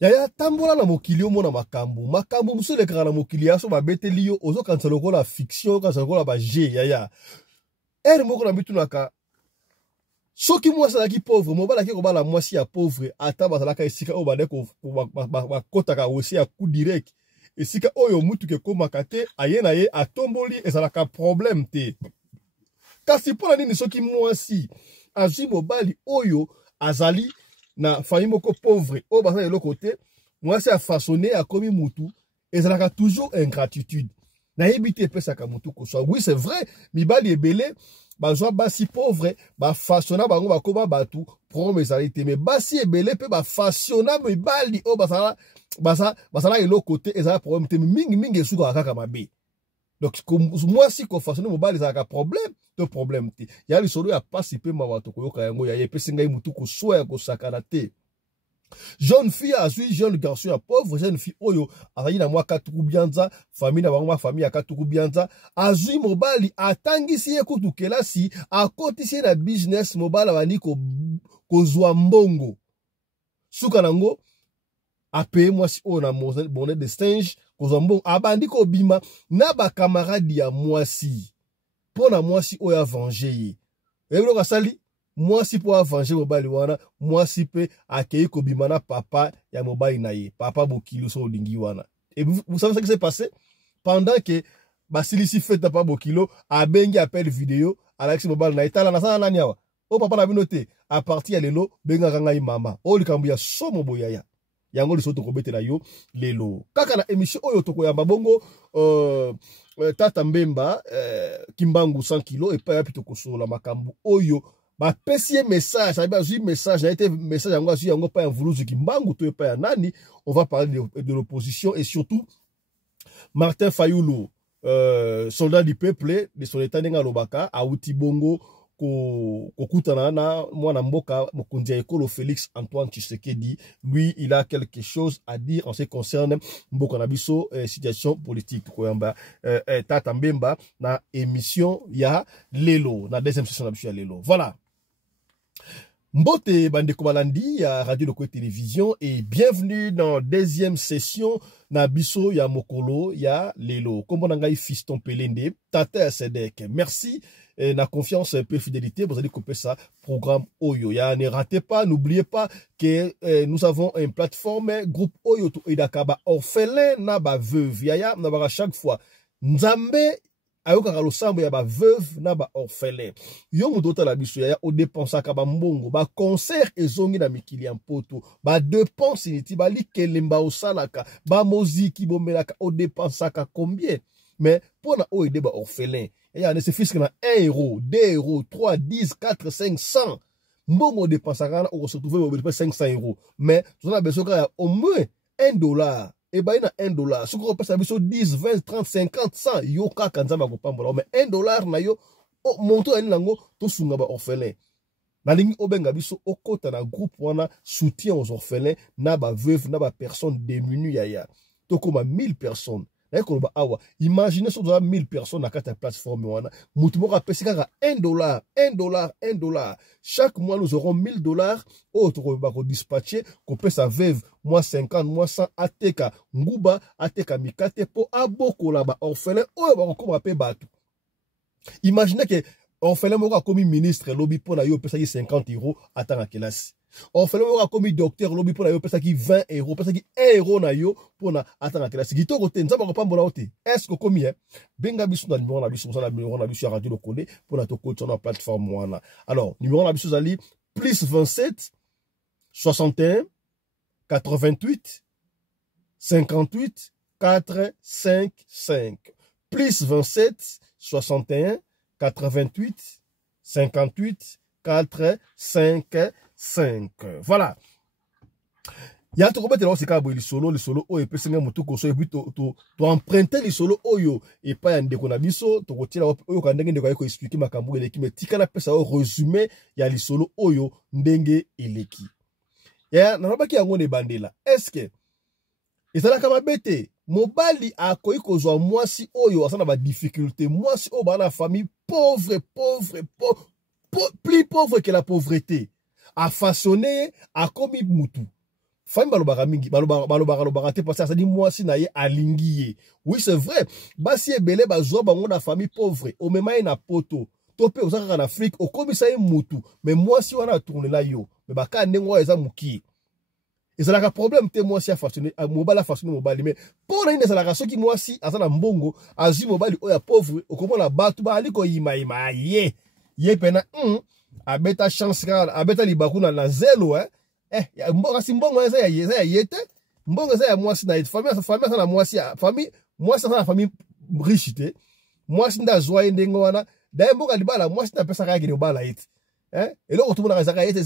Yaya tambola na mokili omona makambo. Makambo musu le kara na mokili aso ba beteli yo ozo kanisa lokola fiction kanisa lokola ba G yaya. Moko na bitunaka. Soki mwasi azalaki pauvre, mobala ki kobala mwasi ya pauvre, ata bazalaka esika o bade ko bakotaka osi ya coup direct. Esika oyo mutu ke komaka te, aye na ye atomboli ezalaka problème te. Kasi pona nini soki mwasi azwi mobali oyo azali na famille moko pauvre, o bazali eloko te, mwasi a façonné akomi mutu, ezalaka toujours ingratitude. Na yebite pesaka mutu ko so. Oui, c'est vrai, mibali ebele bazwa basi pauvre, ba façonna bango bakoma batu, problème ezalite, mais basi ebele pe ba façonna mibali o basala eloko te, ezala problème te, mingi esuka kaka mabe. Donc, moi, si qu'on façonne mon bal, il y a un problème, de problème. Il y a les solo, il y a pas si peu ma wato, il y a des personnes qui ont tout soit ko sakanate. Jeune fille a suivi jeune garçon à pauvre, jeune fille oyo, a na moi katukubianza, famille na ma famille a katukubianza, a suivi mon bal, a tangi si ekutu kelasi, a cotisé na business mobile wani ko zwa mbongo. Sukanango, a payé moi si on a monnaie de singe, kozambo abandi ko bima na ba camarade ya mwasi pona mwasi oya venger ye ebilo kasali mwasi po avenger mobali wana mwasi pe akei ko bima na papa ya mobali na ye papa bokilo so olingi wana et vous savez ce qui s'est passé pendant que basilisi fête papa bokilo abengi appel vidéo Alex mobali na etala na sana nani awa o papa na binote a partir ya lelo benga kanga mama o likambu ya somo boyaya yango lisoto kobetela yo lelo kaka na émission oyo tokoyamba bongo tata Mbemba Kimbangu 100 kilo et pas plutôt kosola makambu oyo ba pesier message ça ba ju message a été message yango azu yango pa mvuluzu Kimbangu to pa nani on va parler de l'opposition et surtout Martin Fayulu soldat du peuple de son état ndenga lobaka a uti bongo kokutana na mwana mboka mokonzi ya ekolo Félix Antoine Tshisekedi. Lui il a quelque chose à dire en ce qui concerne mboka na biso situation politique koyamba tata Mbemba na émission ya lelo na deuxième session na biso ya lelo. Voilà. Mbote bandeko balandi ya Radio Loko Télévision et bienvenue dans deuxième session na biso ya mokolo ya lelo. Kombo na ngai Fiston Pelende tata Sedek. Merci na confiance et peu fidélité, vous allez couper ça programme Oyo. Ya ne ratez pas, n'oubliez pas que nous avons une plateforme groupe Oyo to idakaba orphelin na ba veuve. Ya na ba chaque fois Nzambe ayoka ka losambo ya ba veuve na ba orphelin. Yo mudota la biso ya o dépensa ka ba mbongo, ba concert ezongi na mikili ya mpoto, ba dépense initi ba likelemba osalaka, ba moziki bomelaka o dépensa ka combien? Mais pour na o ide ba orphelin il y a ce fisc na 1 euro, 2 euros, 3, 10, 4, 5, 100. Mbongo dépense on se retrouve au 500 euros. Mais on a besoin au moins $1. Et bah il y a $1. Si on passe à 10, 20, 30, 50, 100, yo ka kanzama ko pambola. Mais $1 na yo monto en lango to sunga ba orphelin. Na lingi obenga biso okota na groupe wana soutien aux orphelins na ba veuve na ba personnes démunies yaya. To comme 1000 personnes. Imaginez si on a 1000 personnes à cette plateforme. Nous avons payé $1. Chaque mois, nous aurons $1000. Autre, on va dispatcher, qu'on paie sa veuve, moi 50, moi 100, ateka, nguba, ateka, mikate, po, aboko là-bas, orphelin, on va payer bateau. Imaginez que orphelin m'a commis ministre, lobby pour la yo, paye 50 euros, attends à quelle classe. Orphelin m'a commis docteur, lobby pour la yo, paye 20 euros, paye 1 euro na yo, pour na attends à quelle classe. Gito côté, nous avons pas bon côté. Est-ce que comme hier, benga bisu na numéro na bisu, na numéro na bisu à Radio Loko pour na to coach sur la plateforme wana. Alors, numéro na bisu zali plus 27 61 88 58 4 5 5 plus 27 61 88 58 4 5 5. Voilà. Il y a tout le monde qui solo o et puis moto ko so et puis to emprunter les solo oyo et pas ndeko na biso to kotila oyo ka ndenge ndeko ko expliquer makambo eleki mais tika na pesa o résumé ya li solo oyo ndenge eleki. Ya na babaki yango ne bandela. Est-ce que ezala kama bete mobali akoyi kozwa mwasi oyo asana ba difficulté mwasi o bana famille pauvre plus pauvre que la pauvreté a façonné a commis mutu Fami balobaka mingi, balobaka te parce que ça dit moi si na ye alingi. Oui, c'est vrai. Basi ebele bazwa bango na famille pauvre, o mema na poto. Topé osaka en Afrique, o komisa ye mutu, mais moi si wana tourner là yo, mais baka ndengo eza muki. Et ça la problème te moi si a façonné mobile a façonné mobile mais pour na ine ça la soki moi si azana mbongo, azu mobile o ya pauvre, o komona batu ba aliko ima ye. Ye pena abeta chance ka abeta libaku na zelo mbongo si mbongo eza ya yete mbongo eza ya mwasi na yete famille ça na mwasi mwasi ça na famille riche te mwasi nda zwa ndengo wana da mbongo libala mwasi na pesa ka gire bala yete eloko tout monde ezaka yete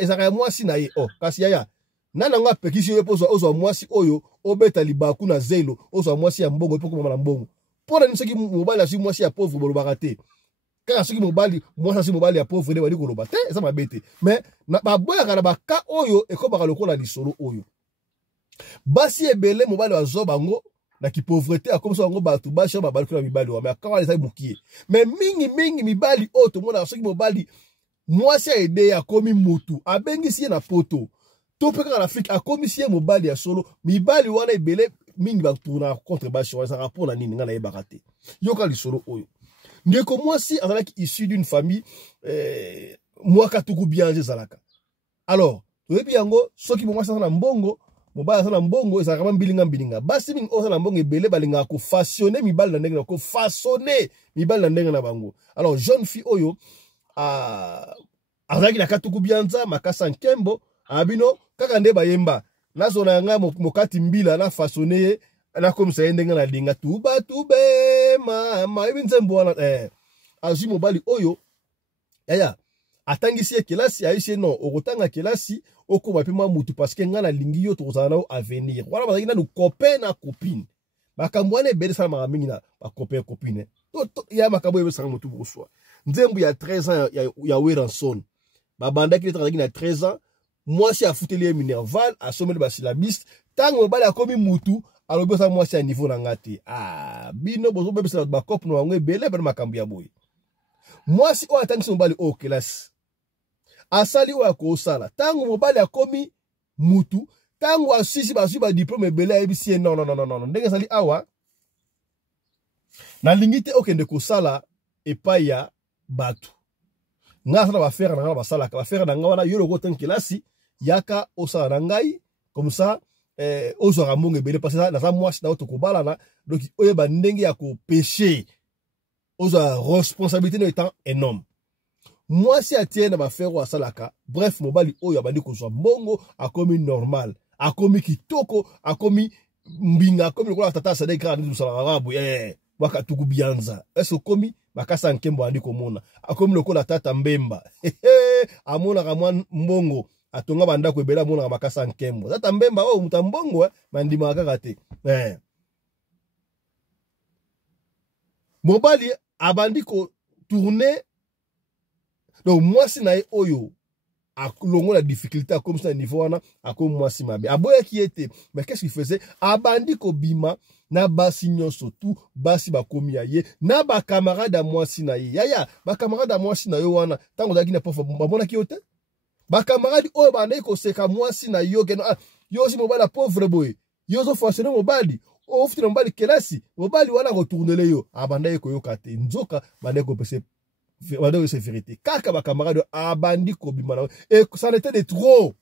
ezaka mwasi na ye kasi yaya nana nga pekisi yo pozo ozwa mwasi oyo obeta libaku na zelo ozwa mwasi ya mbongo poko mama na mbongo pona ni soki mobali asi mwasi ya pauvre bolobaka te kaka soki mobali mwasi asi mobali ya pauvre de bali koloba te eza mabete mais na baboyaka na baka oyo ekobaka lokola lisolo oyo basi ebele mobali bazwa bango na ki pauvreté akomisa bango bato basha babali kuna mibali wa mais akawa eza mukie mais mingi mibali oyo to mona soki mobali mwasi aide ya komi mutu abengisi ye na poto to pe kaka na Afrique akomisi ye mobali ya solo mibali wana ebele mingi batuna contre basha wa ça rapona nini ngana yebaka te yoka lisolo oyo ndeko mwasi azalaki issu d'une famille mwaka tuku bianje zalaka alors toyebi yango soki mwasi na mbongo mobali azana mbongo ezalaka kama mbilinga basi mingi oza na mbongo ebele balinga ko façonner mibali na ndenge na ko façonner mibali na ndenge na bango alors jeune fille oyo azalaki na katuku bianza makasa nkembo abino kaka nde bayemba nazona yanga mokati mbila na façonner na komisa ye ndenge na linga tuba tube mama ebi nzembo wana azwi mobali oyo yaya atangisi ye kelasi aisi non okotanga kelasi okoma pe mutu parce que nga na lingi yo tokozala nao avenir wana bazalaki nanu copain na copine makambo wana ebele salamaka mingi na bacopain copine ya makambo ebesaka motu boswa nzembo ya 13 ans ya Weranson babandaki leta azalaki na 13 ans mwasi afuteli ye minerval asomeli basilabiste ntango mobali akomi mutu alobi osa mwasi ya niveau na nga te bino bozobebisela bakope na bango ebele bana makambo ya boye mwasi oyo atangisi mobali oyo kelasi asali oyo akosala ntango mobali akomi mutu ntango asisi bazwi badiplome ebele ayebisi ye non ndenge ezali awa nalingi te okende kosala epai ya bato nga asala bafere na nga basalaka bafere na nga wana yo loko otangi kelasi yaka osala na ngai comme ça ozwaka mbongo ebele parce que naza mwasi na oyo tokobalana donc oyeba ndenge ya kopeshe ozwa responsabilité na étant énorme mwasi atie na bafere oyo asalaka bref mobali oyo abandi kozwa mbongo akomi normal akomi kitoko akomi mbinga akomi lokola tata asade grande musala rabu waka tuku bianza est-ce komi bakasa nkembo andi komona akomi lokola tata mbemba amona kamwa mbongo atonga bandako ebela mona makasa nkembo tata mbemba oyo muta mbongo mandima kaka te mobali abandi ko tourner donc mwasi na ye oyo akolongo la difficulté comme ça na niveau wana akomi mwasi mabe aboyaki ete mais qu'est-ce qu'il faisait abandi ko bima na basi nyonso tout basi bakomi ya ye na ba camarade ya mwasi na ye yaya ba camarade ya mwasi na yo wana tango zaki na pofa bamonaki yo te ba camarade oyo bandai ko seka mwasi na yo keno yo si mobali pauvre boy yo zo fonctionner mobali ofutira mobali kelasi mobali wana ko tourner yo abandai ko yoka te nzoka bandai ko pese bandai ko vérité kaka ba camarade abandi ko bimana et ça n'était de trop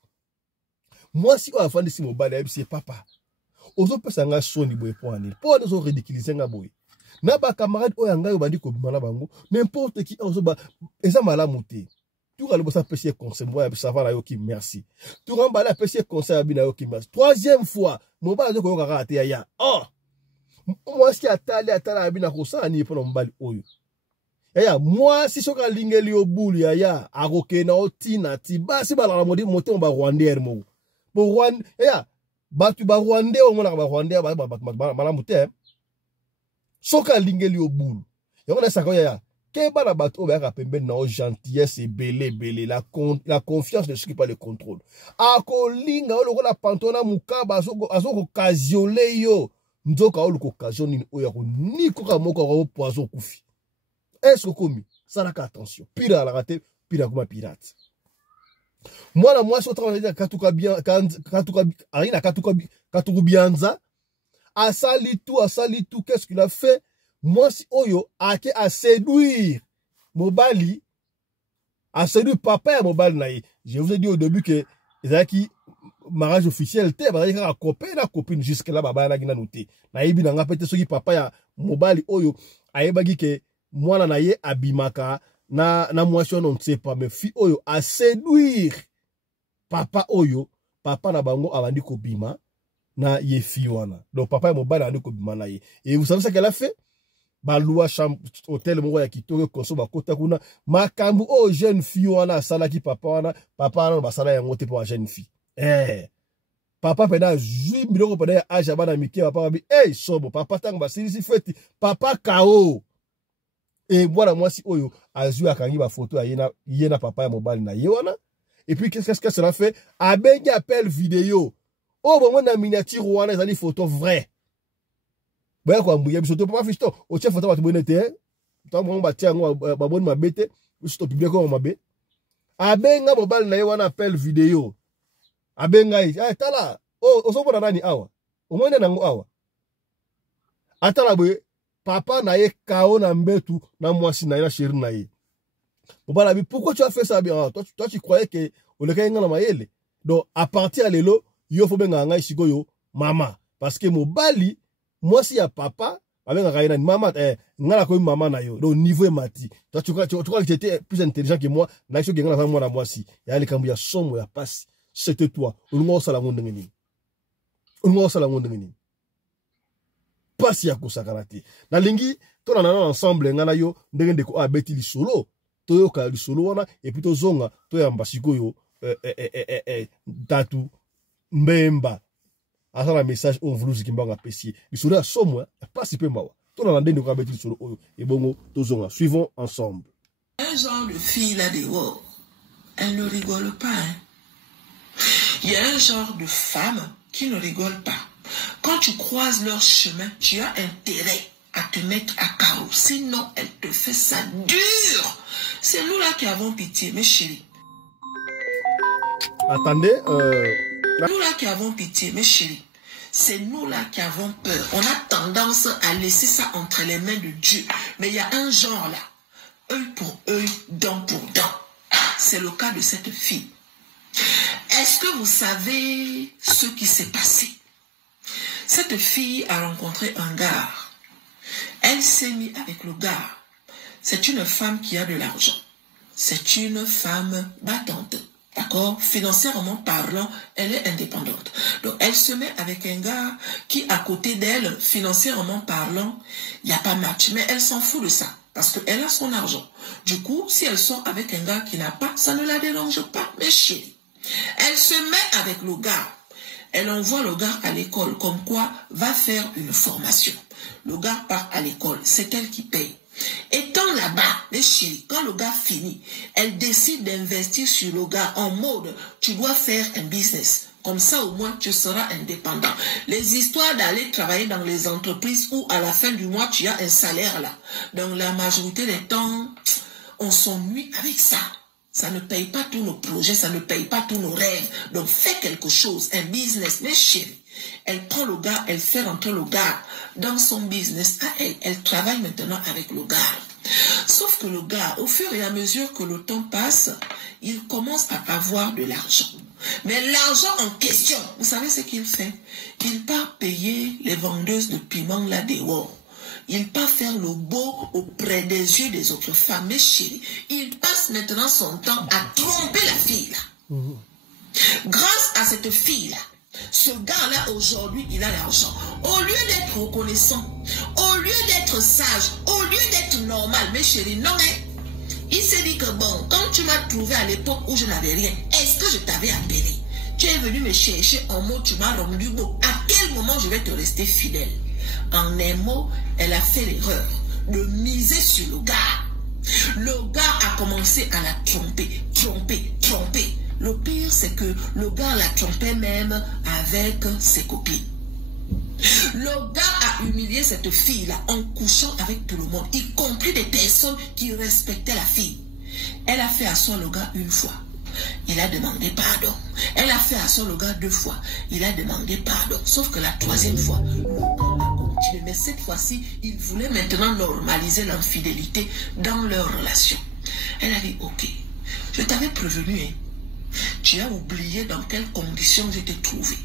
mwasi oyo afandi si mobali abisi papa ozo pesa nga soni boye poani po ozo ridiculiser nga boye na ba camarade oyo ngai obandi ko bimana bango n'importe qui ozo ba eza malamu te tu vas le bosser pêcher conseil moi ça va la yo ki merci tu ramba la pêcher conseil abina yo ki merci troisième fois mobali ozo ko yoka te ya moi si atali abina ko sa ni pona mobali oyo ya moi si soka lingeli yo bulu ya akokena otina ti basi bala la modi moto ba rwandais mo bo rwanda ya batu ba rwandais o mona ba rwandais ba malamu te soka lingeli yo bulu yango na sako ya ke bana bato obayaka pembeni na gentillesse ebele la confiance ne suit pas le contrôle akolinga oyo lokola pantona mukaba azokokasiole yo nzoka oyo lokokasione nini oyo akonikoka moko ako poison kufi est-ce komi salaka attention pire alaka te pire akoma pirate Mwana mwasi otra katuka bien katuka arina katuka bianza asali tout qu'est-ce qu'il a fait mwasi oyo ake a séduire mobali a séduire papa ya mobali na ye. Je vous ai dit au début que ezaki mariage officiel te bazali kaka copain na copine jusque là baba na gina noté na yebi na nga pete soki papa ya mobali oyo ayebaki ke mwana na ye abimaka na mwasi on ne sait pas mais fi oyo a séduire papa oyo papa na bango abandi ko bima na ye fi wana. Donc papa ya mobali abandi ko bima na ye. Et vous savez ce qu'elle a fait? Balua chambre hôtel moko ya kitoko koso bakota kuna makambu o jeune fille wana salaki papa wana basala yango te pour jeune fille. Papa pena zui biloko pena ya âge bana mike papa bi sobo papa tang basilisi feti papa kao. Et voilà moi si oyo azu akangi ba photo ya yena papa ya mobali na ye wana. Et puis qu'est-ce que cela fait? Abengi appel vidéo. Oh bon na miniature wana ezali photo vrai. Baya kwa mbuya biso to papa fisto o chef photo ba bonete to mo ba tia ngo ba boni mabete biso publier ko mabe. Abenga mobali na ye wana appel vidéo. Abenga yi tala osopona nani awa omwene nango awa atala boye papa na ye kao na mbetu na mwasi na ye na chérie na ye. Bobala bi pourquoi tu as fait ça bien? Toi tu croyais que o le kainga na mayele. Donc à partir à lelo yo fo benga ngai sikoyo mama parce que mobali mwasi ya papa abenga kaina mama ngala ko mama na yo. Donc niveau est mati. Toi tu crois que tu étais plus intelligent que moi na sho genga na moi na mwasi. Ya le kambu ya somo ya passe. C'était toi. Ungo sala ngonde ngini. Ungo sala ngonde ngini. Pasi ya kusakarati. Na lingi to na ensemble ngana yo ndenge ndeko abeti li solo. To yo ka li solo wana et puis to zonga to ya mbasiko yo tatu mbemba. Asa la message on vulu zikimbanga pesi. Li solo ya somo pasi pe mawa. To na ndenge ndeko abeti li solo oyo et bongo to zonga. Suivons ensemble. Un genre de fille là dehors. Elle ne rigole pas. Hein? Il y a un genre de femmes qui ne rigolent pas. Quand tu croises leur chemin, tu as intérêt à te mettre à carreau. Sinon, elle te fait ça dur. C'est nous là qui avons pitié, mes chéris. Attendez. Nous là qui avons pitié, mes chéris. C'est nous là qui avons peur. On a tendance à laisser ça entre les mains de Dieu. Mais il y a un genre là. Œil pour œil, dent pour dent. C'est le cas de cette fille. Est-ce que vous savez ce qui s'est passé? Cette fille a rencontré un gars. Elle s'est mise avec le gars. C'est une femme qui a de l'argent. C'est une femme battante. D'accord? Financièrement parlant, elle est indépendante. Donc, elle se met avec un gars qui, à côté d'elle, financièrement parlant, il n'y a pas match. Mais elle s'en fout de ça. Parce qu'elle a son argent. Du coup, si elle sort avec un gars qui n'a pas, ça ne la dérange pas, mes chéris. Elle se met avec le gars. Elle envoie le gars à l'école, comme quoi va faire une formation. Le gars part à l'école, c'est elle qui paye. Étant là-bas, les chéris, quand le gars finit, elle décide d'investir sur le gars en mode, tu dois faire un business. Comme ça, au moins, tu seras indépendant. Les histoires d'aller travailler dans les entreprises où à la fin du mois, tu as un salaire là. Dans la majorité des temps, on s'ennuie avec ça. Ça ne paye pas tous nos projets, ça ne paye pas tous nos rêves. Donc fais quelque chose, un business, mes chéris. Elle prend le gars, elle fait rentrer le gars dans son business à elle. Elle travaille maintenant avec le gars. Sauf que le gars, au fur et à mesure que le temps passe, il commence à avoir de l'argent. Mais l'argent en question, vous savez ce qu'il fait? Il part payer les vendeuses de piments là dehors. Il part faire le beau auprès des yeux des autres femmes. Mais chérie, il passe maintenant son temps à tromper la fille là. Grâce à cette fille là, ce gars-là aujourd'hui, il a l'argent. Au lieu d'être reconnaissant, au lieu d'être sage, au lieu d'être normal, mes chéris, non, hein? Il s'est dit que bon, quand tu m'as trouvé à l'époque où je n'avais rien, est-ce que je t'avais appelé? Tu es venu me chercher en mot, tu m'as rendu beau. À quel moment je vais te rester fidèle? En un mot, elle a fait l'erreur de miser sur le gars. Le gars a commencé à la tromper. Le pire, c'est que le gars la trompait même avec ses copines. Le gars a humilié cette fille-là en couchant avec tout le monde, y compris des personnes qui respectaient la fille. Elle a fait asseoir le gars une fois. Il a demandé pardon. Elle a fait à son regard 2 fois. Il a demandé pardon. Sauf que la 3e fois, le temps a continué. Mais cette fois-ci, il voulait maintenant normaliser l'infidélité dans leur relation. Elle a dit, ok, je t'avais prévenu, hein. Tu as oublié dans quelles conditions je t'ai trouvé.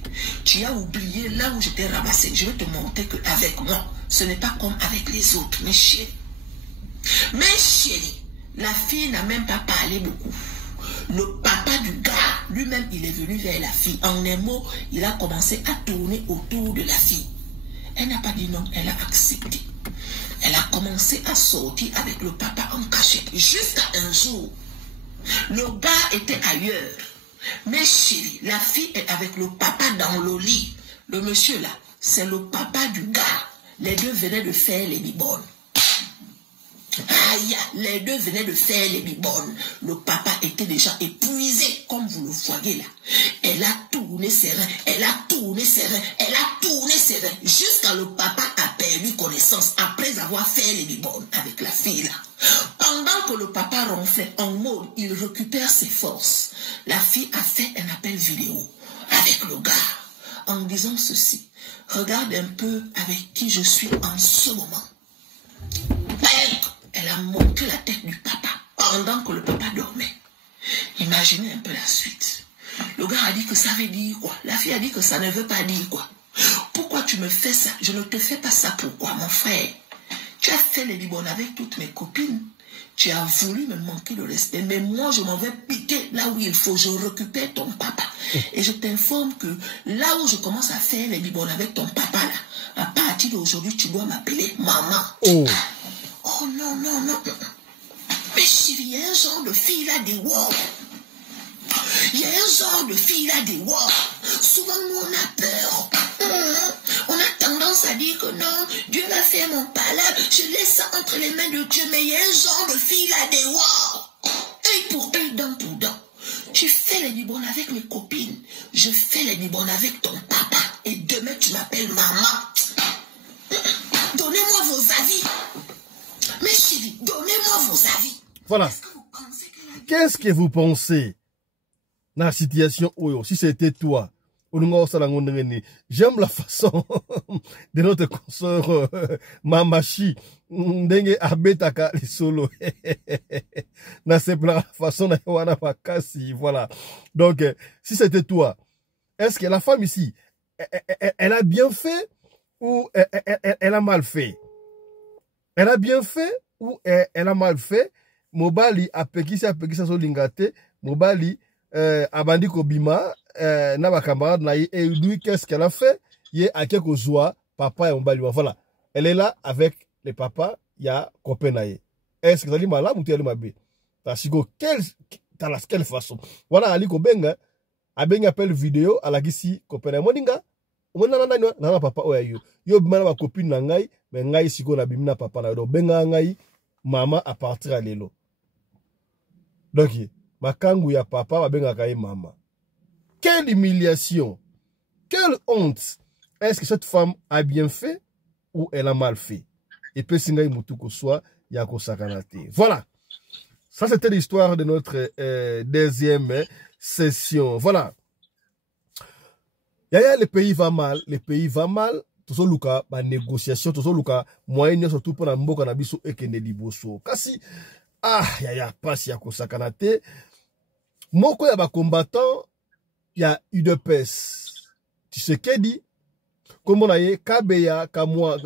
Tu as oublié là où je t'ai ramassé. Je vais te montrer qu'avec moi, ce n'est pas comme avec les autres, mes chéris. Mes chéris, la fille n'a même pas parlé beaucoup. Le papa du gars, lui-même, il est venu vers la fille. En un mot, il a commencé à tourner autour de la fille. Elle n'a pas dit non, elle a accepté. Elle a commencé à sortir avec le papa en cachette. Jusqu'à un jour, le gars était ailleurs. Mais chérie, la fille est avec le papa dans le lit. Le monsieur là, c'est le papa du gars. Les deux venaient de faire les bibones. Aïe, les deux venaient de faire les bibones. Le papa était déjà épuisé, comme vous le voyez là. Elle a tourné ses reins, elle a tourné ses reins, elle a tourné ses reins, jusqu'à le papa a perdu connaissance après avoir fait les bibones avec la fille là. Pendant que le papa ronflait en mode, il récupère ses forces. La fille a fait un appel vidéo avec le gars en disant ceci. Regarde un peu avec qui je suis en ce moment. Elle a monté la tête du papa pendant que le papa dormait. Imaginez un peu la suite. Le gars a dit que ça veut dire quoi? La fille a dit que ça ne veut pas dire quoi? Pourquoi tu me fais ça? Je ne te fais pas ça. Pourquoi, mon frère? Tu as fait les bibones avec toutes mes copines. Tu as voulu me manquer de respect. Mais moi, je m'en vais piquer là où il faut. Je récupère ton papa. Et je t'informe que là où je commence à faire les bibones avec ton papa, là, à partir d'aujourd'hui, tu dois m'appeler maman. Oh non, non, non. Mais chérie, il y a un genre de fille là des wow. Il y a un genre de fille là des wow. Souvent, nous, on a peur. On a tendance à dire que non, Dieu va faire mon palabre. Je laisse ça entre les mains de Dieu. Mais il y a un genre de fille là des wow. Œil pour œil, dent pour dent. Je fais les bibones avec mes copines. Je fais les bibones avec ton papa. Et demain, tu m'appelles maman. Donnez-moi vos avis. Mais chérie, donnez-moi vos avis. Voilà. Qu'est-ce que vous pensez dans la situation Oyo? Si c'était toi, j'aime la façon de notre consoeur Mamachi ndenge abetaka les solo. Na c'est la façon de wana makasi, voilà. Donc si c'était toi, est-ce que la femme ici elle a bien fait ou elle a mal fait? Elle a bien fait ou elle a mal fait? Mobali apekisa solingate, Mobali abandi kobima na ba camarade na ye, et lui qu'est-ce qu'elle a fait? Ye ake kozwa papa et Mobali. Voilà, elle est là avec les papas, il y a copain na ye. Est-ce que ça dit malade ou tu es mabe? Parce que quelle façon? Voilà, ali ko benga abenga appel vidéo à la gisi copain na moninga. Na papa oya yo bimana ba copine na ngai, mais ngai siko na bimina papa na do benga ngai mama à partir à lelo. Donc makangu ya papa ba benga kai mama. Quelle humiliation, quelle honte. Est-ce que cette femme a bien fait ou elle a mal fait? Et peut singai mutuko soit yako sakanate. Voilà. Ça c'était l'histoire de notre deuxième session. Voilà. Yaya, le pays va mal, le pays va mal. Tozo luka ba négociation, tozo luka moyen surtout pour na mboka na biso ekende liboso. Kasi yaya passe ya kosakana te. Moko ya ba combattant ya UDPS. Tshisekedi comme na ye Kabeya kamwa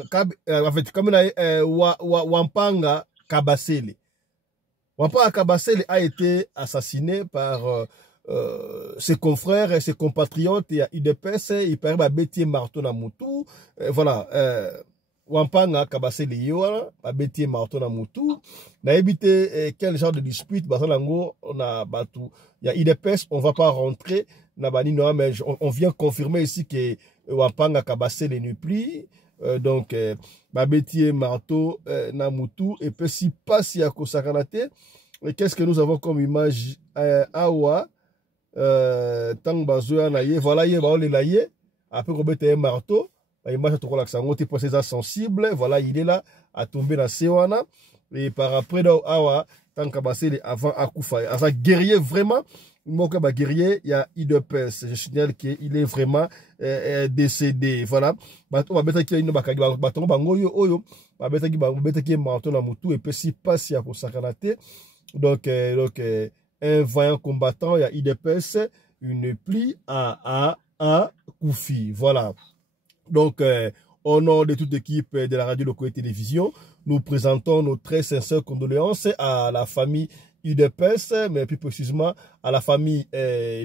en fait comme na ye Wampanga Kabasele. Wampanga Kabasele a été assassiné par ses confrères et ses compatriotes et à UDPS, il paraît ba betier marteau na mutu, voilà, Wampanga Kabasele yoa, ba betier marteau na mutu, na évité quel genre de dispute, basalango, on a batu, il y a UDPS, on va pas rentrer, na bani no, mais on vient confirmer ici que Wampanga Kabasele n'est plus, donc, ba betier marteau na mutu, et puis si pas si à Kosakanate, qu'est-ce que nous avons comme image, awa, tant bazoya na ye, voilà ye baole la ye, après qu'on mette un marteau, la image to relaxa ngote procès sensible, voilà il est là à tomber dans sewana, et par après donc awa tant qu'Abasele avant Akoufa. Asa guerrier vraiment. Moka ba guerrier, il y a IDPS. Je signale qu'il est vraiment décédé. Voilà. Bato ba beta ki ino bakagi bato bango oyo ba beta ki marteau na mutu et puis si passe ya ko sakanate. Donc un vaillant combattant, il y a IDPS, une plie à Koufi. Voilà. Donc au nom de toute l'équipe de la radio Loco et Télévision, nous présentons nos très sincères condoléances à la famille UDPS, mais plus précisément à la famille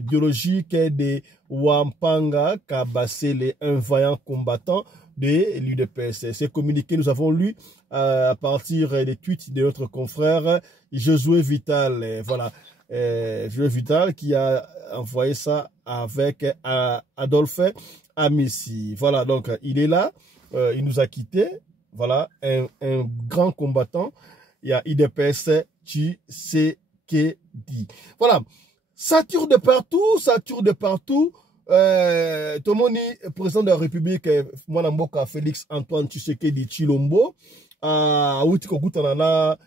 biologique de Wampanga Kabasele, un vaillant combattant de l'UDPS. Ces communiqués, nous avons lu à partir des tweets de notre confrère Josué Vital. Voilà, Josué Vital qui a envoyé ça avec Adolphe Amissi. Voilà, donc il est là, il nous a quittés. Voilà, un grand combattant. Il y a IDPS Tshisekedi. Voilà. Ça tire de partout, ça tire de partout. Tomoni, président de la République, Mwanamboka Félix Antoine Tshisekedi Chilombo, Outi Kokutanana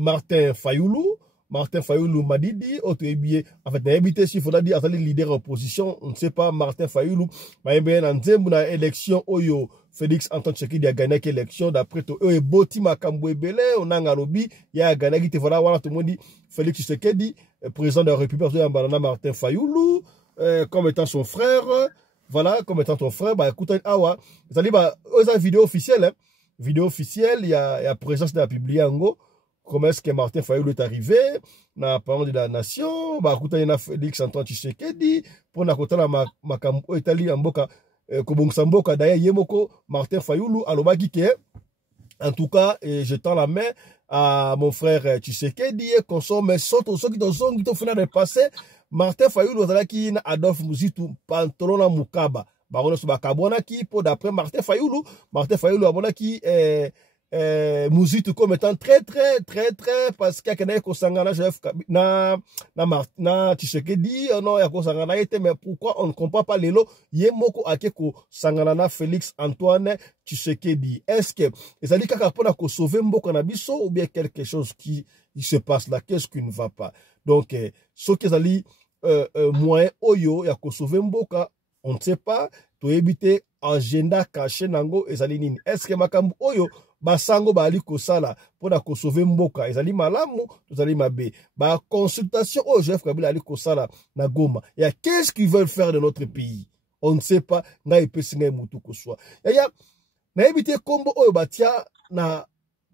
Martin Fayoulou. Martin Fayoulou Madidi, autre billet, en fait, n'habité si il faudra dire, attendez, leader opposition, on ne sait pas, Martin Fayoulou, mais bien, en zembuna élection, oyo, Félix Antoine Tshisekedi a gagné l'élection, d'après tout, et Boti Makamboué Belé, on a Ngarobi, il y a gagné, qui te voilà, voilà, tout le monde dit, Félix Tshisekedi, président de la République, Martin Fayoulou, comme étant son frère, voilà, comme étant ton frère, bah, écoutez, awa, vous allez, bah, aux vidéo officielle, hein, vidéo officielle, il y a présence de la publiée en gros. Comment est-ce que Martin Fayoulou est arrivé dans la parole de la nation? Bah, écoutez, il y a Félix Antoine Tshisekedi, pour la côté de Makambo, Italie, en Boka, Kobongsamboka, d'ailleurs, Yemoko, Martin Fayoulou, à l'Obagike. En tout cas, je tends la main à mon frère Tshisekedi, consomme, saute, ceux qui ont fait de passer. Martin Fayoulou, qui a Adolphe Muzitu, Pantalona Mukaba. Bah, on a ce Bakabona qui, pour d'après Martin Fayoulou, a qui, Muzitu comme étant très parce qu'il y a quelqu'un qui sangana na Tshisekedi non ya ko sangana été mais pourquoi on ne comprend pas lelo yemoko akeko sangana na Félix Antoine Tshisekedi est-ce que ça dit kaka pona ko sauver mboka na biso ou bien quelque chose qui se passe là qu'est-ce qui ne va pas donc ce qui est moyen oyo ya ko sauver mboka on ne sait pas to éviter agenda caché nango ezali nini est-ce que makambu oyo basango bali kosala pona ko sauver mboka ezali malamu tozali mabe ba consultation au Joseph Kabila ali kosala na Goma et qu'est-ce qu'ils veulent faire de notre pays on ne sait pas nga epesi nga mutu koswa ya na éviter kombo oyo batia na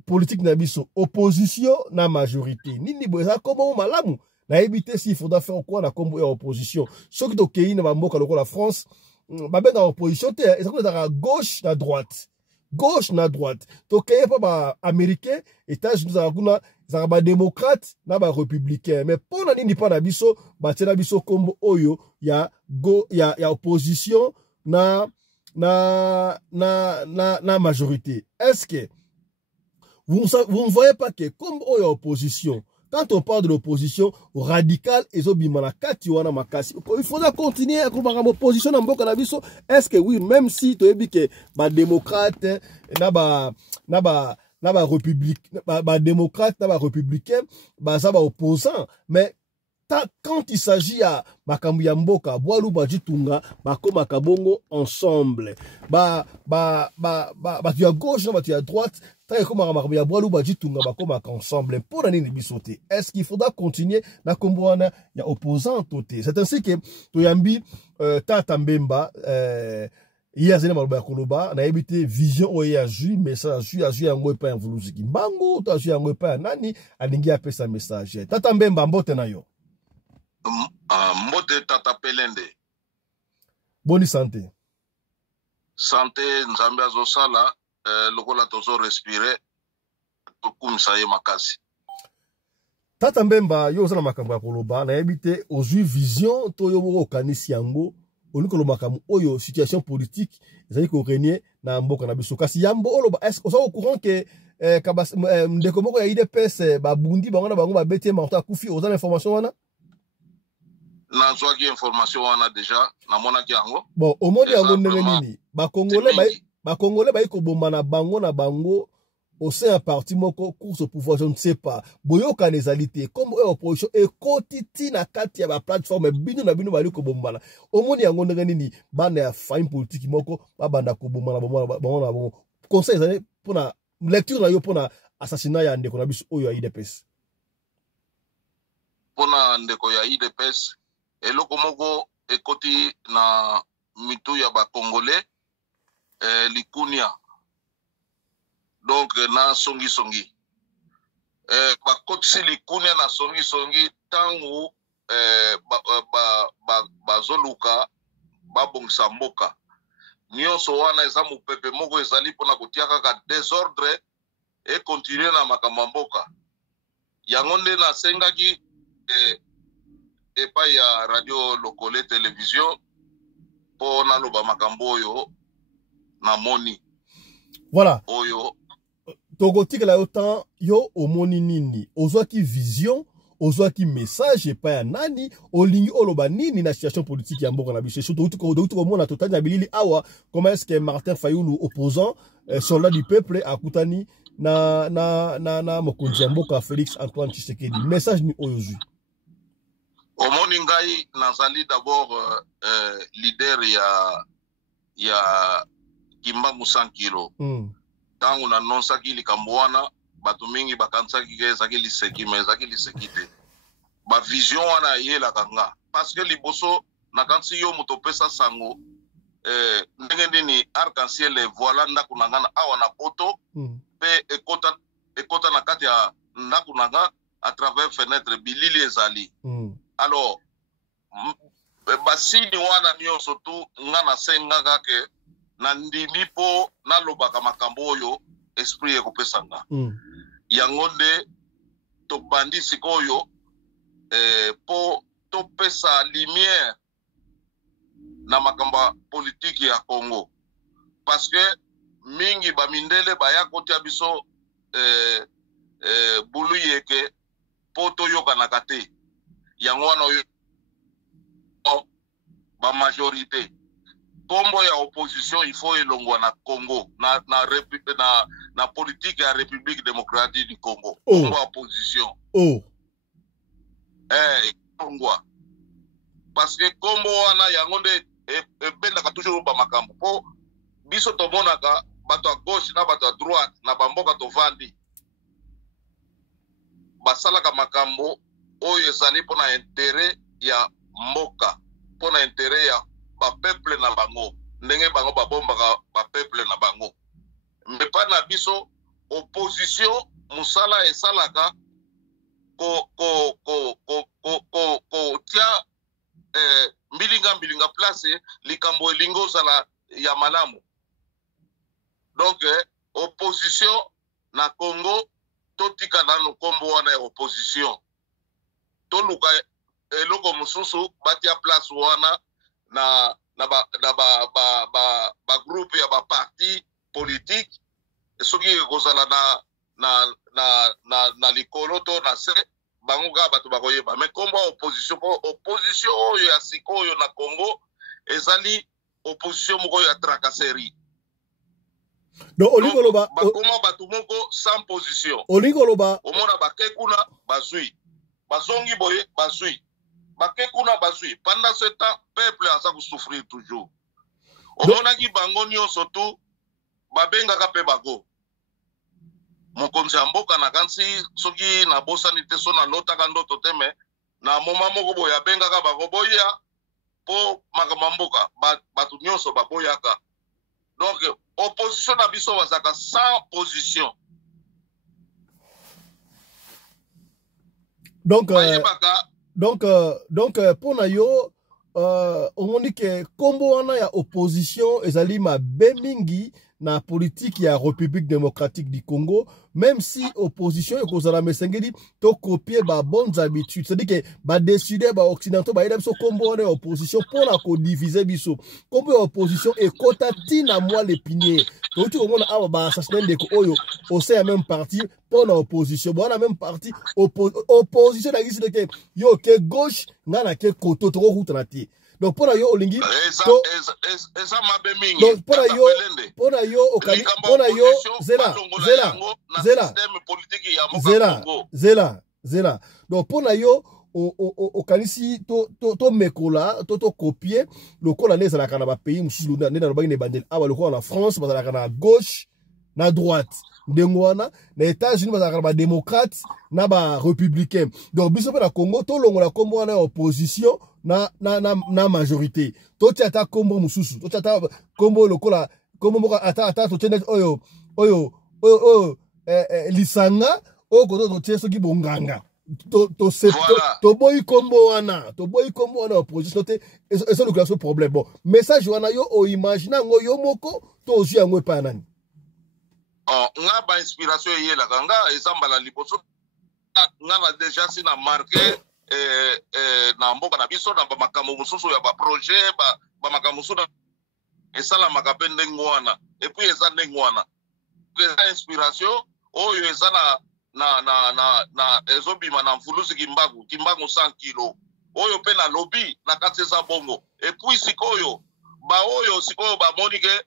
politique na biso opposition na majorité nini boza kombo malamu na éviter s'il faudra faire quoi na kombo ya opposition ceux qui tokei na mboka loko la France ba ben dans opposition te et ça ko à gauche na droite donc il n'y a pas américain États-Unis za ba démocrate na ba républicain mais pour na nini pas na biso ba tena biso kombo oyo ya opposition na majorité est-ce que vous ne voyez pas que comme oyo opposition quand on parle de l'opposition radicale, il faudra continuer à faire opposition dans mboka na biso. Est-ce que oui, même si tu dis que ba démocrate, na démocrate, na républicain, ça va opposant, mais quand il s'agit à makambu ya mboka, boalu bajitunga, bakoma kabongo ensemble. Tu à gauche, tu à droite, makambu ya boalu bajitunga, bakoma ensemble. Pour l'année de bisoté. Est-ce qu'il faudra continuer na komboana ya opposant toté? C'est ainsi que Toyambi Tata Mbemba il y a zéna maloba koloba na ebité vision oye ya ju message ya ju yango epa ya vuluziki. Mbango ta ju yango epa nani alingi apesa message. Tata Mbemba mbote na yo. Mbote Tata Pelende. Bonne santé. Santé nzambe azosala lokola tozo respirer tokumisa ye makasi. Tata Mbemba yo zala makambo ya koloba na ebité ozui vision to yo moko kanisi yango olikolo makambo oyo situation politique ezali ko régner na mboka na biso kasi yambo oloba est-ce que au courant que ndeko moko ya IDPS ba bundi bango na bango ba betie marto akufi oza information wana na zwaki information wana déjà na monaki yango bon au monde yango ndenge nini ba congolais ba ko bomba na bango au sein un parti moko course au pouvoir je ne sais pas boyoka nezalité comme opposition et kotiti na kati ya ba plateforme bino na bino bali ko bombala omoni yango ndenge nini bana ya fine politique moko babanda ko bombala bon conseil ezali pona lecture na yo pona assassinat ya ndeko na biso oyo ya IDPS pona ndeko ya IDPS eloko moko ekoti na mitu ya ba congolais likunia donc na songi bakotisi likunia na songi tangu bazoluka babongisa mboka nyonso wana eza mopepe moko ezali mpona kotia kaka désordre ekontinue na makambo ya mboka yango nde nasengaki epai ya radio lokole télévision mpo naloba makambo oyo namoni voilà oyo tokotikela yo temps yo omoni nini ozwaki vision ozwaki message epai ya nani olingi oloba nini na situation politique ya mboka na biso surtout komona totali na bilili awa comment est-ce que Martin Fayulu opposant soldat du peuple akutani na mokonzi ya mboka Félix Antoine Tshisekedi message ni oyo zwi omoni ngai nazali d'abord leader ya Kimbangu 100 kilo tangu nanonsaki likambo wana bato mingi bakanisaki ke ezaki liseki me ezaki liseki te bavision wana eyelaka nga parce que liboso nakanisi yo moto opesa sango ndenge nini arc-en-ciel voilà ndako na nga na awa na poto mpe ekota na kati ya ndako na nga à travers fenêtre bilili ezali alors basini wana nyonso tu nga nasengaka ke na ndimi mpo nalobaka makambo oyo esprit ekopesa nga yango nde tobandi sikoyo mpo topesa lumière na makambo ya politiki ya Congo parce que mingi bamindele baya kotia biso bulu yeke mpo toyokanaka te yango wana oyo ba majorité kombo ya opposition il faut elongwa na Congo na politique ya République démocratique du Congo kombo ya opposition elongwa parce que kombo wana yango nde ebendaka toujours ba makambo po biso tomonaka bato à gauche na bato à droite na bamboka tovandi basalaka makambo oyo ezali mpona intérêt ya mboka mpona intérêt ya bapeuple na bango ndenge bango babombaka bapeuple na bango mais pa na biso opposition musala esalaka tia mbilinga place likambo elingo ozala ya malamu donc opposition na Congo totika nano kombo wana ya opposition toluka eloko mosusu batia place wana na groupe ya ba parti politique soki ekozala na likolo to na se bango ga bato bakoyeba mais kombo opposition oyo ya sikoyo na Congo ezali opposition moko ya tracasserie donc olikoloba bakoma bato moko sans position olikoloba omona bakekuna bazwi bazongi boye bazwi bakekuna bazwi pendant ce temps peuple aza souffrir toujours omonaki bango nyonso tu babengaka pe bago mokonzi ya mboka nakanisi soki nabosani te so nalotaka ndoto te me na moma moko boye abengaka bago boya mpo makambo ya mboka bato nyonso baboyaka donc opposition na biso bazaka sans position donc pona yo omoni ke kombo wana ya opposition ezali mabe mingi na politique ya République démocratique du Congo, même si opposition ekozala mesengeli to copier ba bonnes habitudes, c'est-à-dire que ba décider ba occidentaux ba yeba so kombo na opposition pour na ko diviser biso kombo opposition e kota tina moi l'épinier to tu komona awa ba assassinat de oyo au sein même parti pour na opposition bon na même parti opposition na gisi de que yo ke gauche ngana ke koto to ko huta na tie. Donc pour yo olingi eza mabe mingi. Donc pona yo okali pona yo zela donc pona yo okanisi to mekola to copier lokola nezalaka na ba pays mususu na ba ne bandel awa lokola na France bazalaka na gauche na droite ndengwana na États-Unis bazalaka ba démocrate na ba républicain donc biso na Congo to longola kombo na opposition na majorité to tiata kombo mususu to tiata kombo lokola kombo moko ata to tene oyo lisanga o ko to tieso ki bonganga to boy kombo wana opposition te eso le classe problème bon message wana yo o imagine ngo yo moko to ozu yango pa nani nga ba inspiration yela kanga ezambala liboso nga na déjà sina marqué na mboka na biso na makambo mususu ya ba projet ba makambo mususu esala makape ndenge wana et puis eza ndenge wana eza inspiration oyo eza na ezobima na mfulusi kimbangu 100 kilo oyo pe na lobby na kati eza bongo et puis sikoyo ba oyo sikoyo ba monike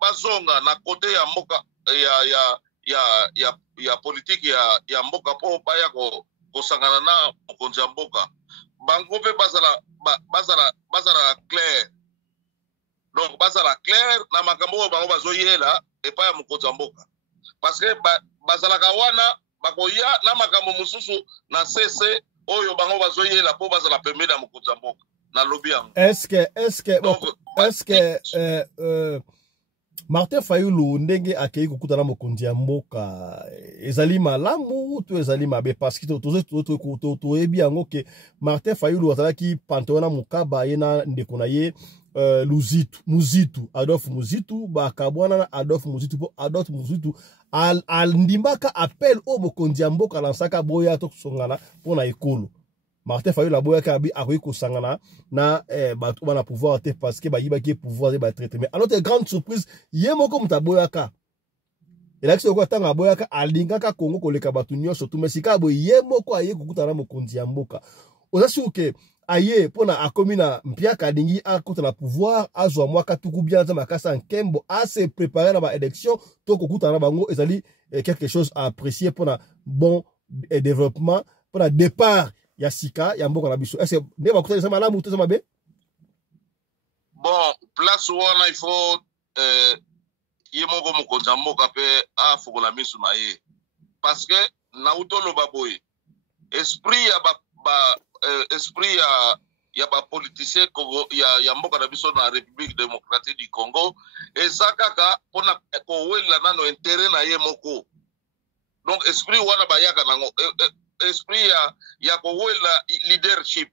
bazonga na kote ya mboka ya politique ya mboka po baya kosangana na mokonzi ya mboka bango pe bazala clair donc bazala clair na makambo bango bazoyela epa ya mokonzi ya mboka parce que bazalaka wana bakoya na makambo mususu na cc oyo bango bazoyela po bazala pembeni ya mokonzi ya mboka na lobby yango est-ce que Martin Fayulu ndenge akei kokutana mokonzi ya mboka ezali malamu to ezali mabe parce que to ebi yango ke Martin Fayulu azalaki Pantona Mukaba yena ndeko na ye Muzitu Adolf Muzitu bakabwana na Adolf Muzitu po Adolf Muzitu al ndimbaka appel o mokonzi ya mboka lansaka boya to songana pona ekolo Martin Fayulu la boya kabi akoyi ko sangana na bato bana pouvoir te parce que ba yibaki pouvoir de ba traiter mais alors grande surprise yemoko mutaboyaka election ko tanga boyaka alingaka Congo koleka bato nyonso tout mais sika bo yemoko aye kokutana mokonzi ya mboka osasuke aye pona akomina mpiaka dingi akota na pouvoir azwa mwaka tuku bien za makasa nkembo a se préparer na ba élection to kokutana bango ezali quelque chose à apprécier pona bon développement pona départ ya sika ya mboka na biso est-ce ne ba kutana sama malamu to sama be bon place wana il faut yemoko mokonzi ya mboka pe afukola misu na ye parce que na utolo baboye esprit ya esprit ya ba politicien Congo ya mboka na biso na République démocratique du Congo ezakaka pona ko wela nano intérêt na ye moko donc esprit wana bayaka nango esprit ya ko wela leadership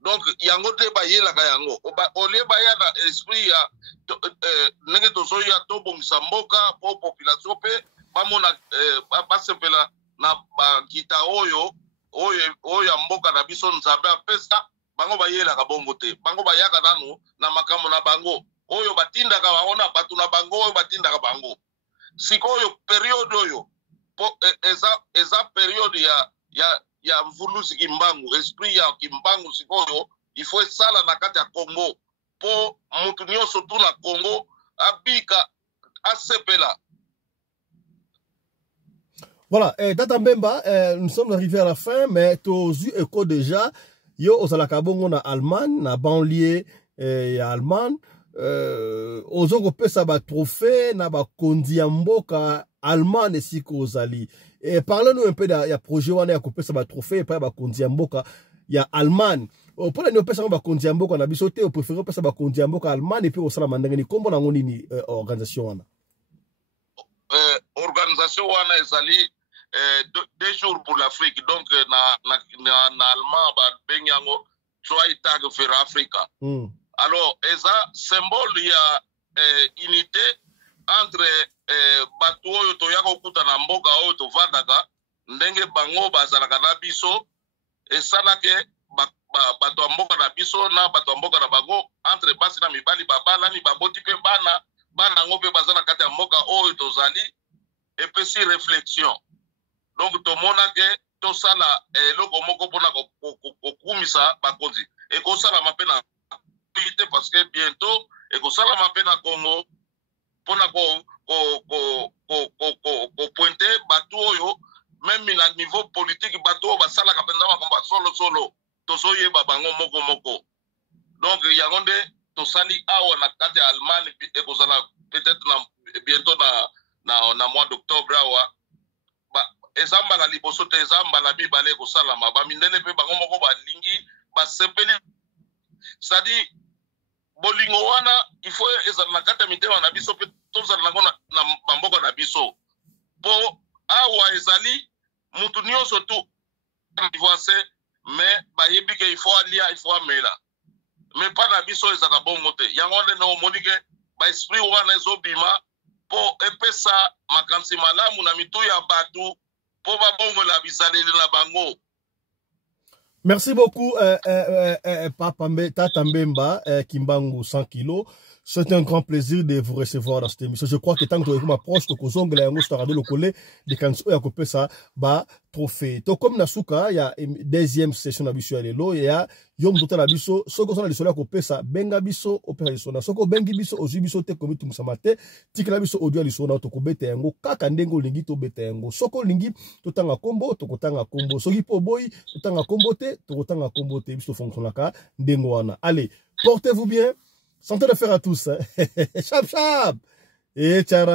donc yango te bayela ka yango ole bayana esprit ya nenge tozo ya to bongisa mboka po population pe bamona basepela na bakita oyo ya mboka na biso nzambe apesa bango bayela ka bongo te bango bayaka nanu na makambo na bango oyo batindaka baona batu na bango oyo batindaka bango sikoyo periode oyo eza periode ya mvulusi kimbangu esprit ya kimbangu sikoyo il faut sala na kati ya Congo po mutu nyonso tu na Congo abika asepela. Voilà, Tata Mbemba, nous sommes arrivés à la fin, mais tu as eu écho déjà. Yo, aux Alakabongo na Allemagne, na banlieue ya Allemagne, aux Européens, ça va trophée, na ba kondiamboka Allemagne, si kozali. Et parlons-nous un peu de ya projet wana ya kopesa ba trophée, pa ba kondiamboka ya Allemagne. Pour la pesa ba kondiamboka na bisote, au préféré pesa ba kondiamboka Allemagne et puis au sala mandangeni kombo na ngoni ni organisation wana. Organisation wana ezali 2 jours pour l'Afrique donc na allemand ba benyango Zwei Tage für Afrika. Alors eza symbole ya unité entre batu oyo toyaka okuta na mboka oyo tovandaka ndenge bango bazalaka na biso esalake bato ya mboka na biso na bato ya mboka na bango entre basi na mibali babalani baboti pe bana ngo pe bazala kati ya mboka oyo tozali epesi réflexion donc tomona ke tosala eloko moko mpona kokumisa bakonzi ekosalama mpe na parce que bientôt ekosalama mpe na Congo pona pointe bato oyo même na niveau politique bato oyo basalaka mpenza makambo solo tozoyeba bango moko donc yango nde tosali awa na kati ya Allemagne ekozala peut-être bientôt na mois d'octobre awa eza mbala liboso te eza mbala mibale ekosalama bamindele mpe bango moko balingi basepeli c'est-à-dire bolingo wana il faut ezala na kati ya mitema na biso mpe tozala nango na bamboka na biso mpo awa ezali mutu nyonso tu divorce mais bayebi ke il faut alia il faut amela mais pas na biso ezaka bongo te yango nde na omoni ke baesprit wana ezobima mpo epesa makanisi malamu na mitu ya bato mpo babongola bizaleli na bango. Merci beaucoup, Tata Mbemba, Kimbangu 100 kilos. C'est un grand plaisir de vous recevoir dans cette émission. Je crois que tant que vous m'approche, que vous avez le collé, de quand vous avez coupé ça, bah, trophée. Donc, comme Nasuka, il y a une deuxième session d'abissou à l'élo, il y a Yom Douta l'abissou, ce que vous avez le coupé ça, Benga bisso, opération. Ce que Bengi bisso, aux bisso, te comme tout samate, tika l'abissou audio à l'issou, na toko bete yango, kaka ndengo lingi to bete yango. Soko lingi, totanga combo, toko tanga combo. Soki po boy, totanga combo te, toko tanga combo te, bisso fonction laka, ndengo wana. Allez, portez-vous bien. Santé de faire à tous. Chap chap. Et tchara.